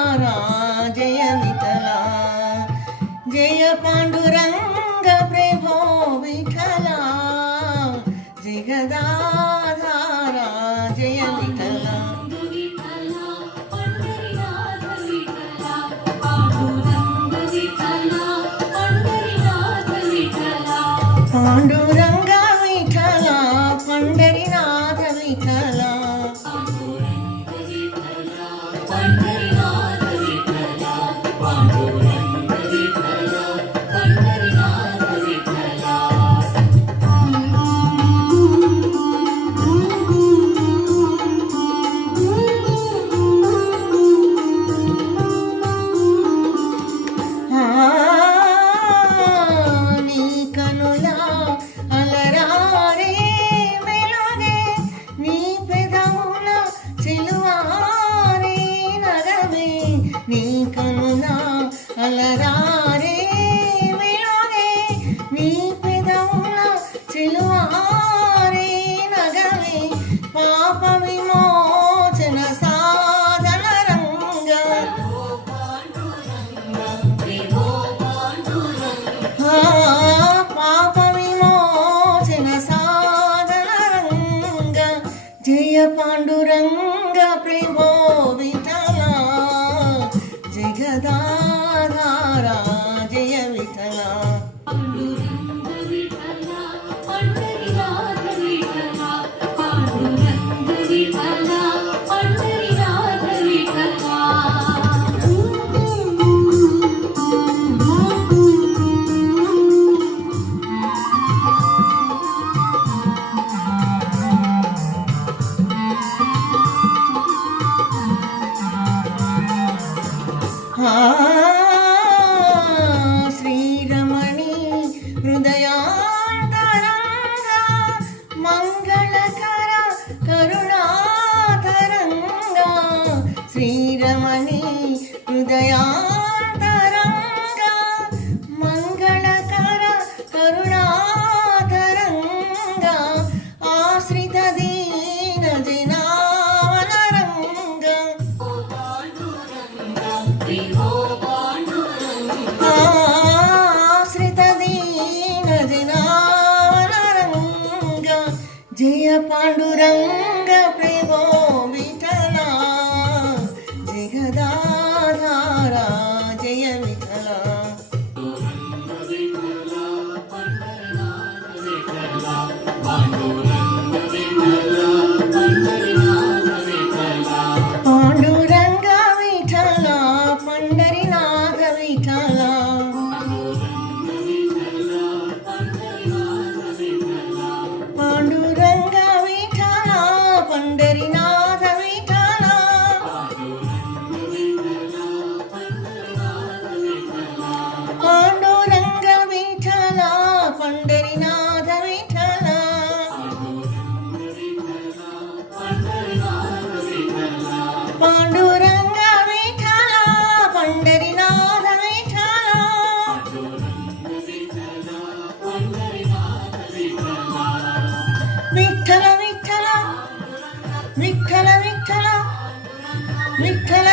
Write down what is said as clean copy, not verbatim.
जय विठला जय पांडुरंग प्रभो विठला जगदाधारा जय विठला पांडुरंग विठला पंढरीनाथ विठला నీ కనులా అలరారే వెలుగే నీ పెదవుల చెలువారే నగమే పాప విమోచన సాధన రంగ పాప విమోచన సాధన రంగ జయ పాండురంగ ప్రభో విఠలా जगदाधारा जय विठला पांडुरंग विठला पंढरीनाथ विठला पांडुरंग विठला पंढरीनाथ विठला श्रीरमणी हृदयांतरंगा मंगलकर करुणातरंगा श्रीरमणी हृदयांतरंगा मंगलकर करुणातरंगा आश्रित दीन जनावनरंगा आश्रित दीन जनावनरंग जय पांडुरंग प्रभो विठला जगदाधारा जय विठला पांडुरंग विठला पंढरीनाथ विठला पांडुरंग विठला पंढरीनाथ विठला पांडुरंग विठला पंढरीनाथ विठला पांडुरंग विठला पंढरीनाथ विठला विठ्ठल विठ्ठल विठ्ठल विठ्ठल विठ्ठल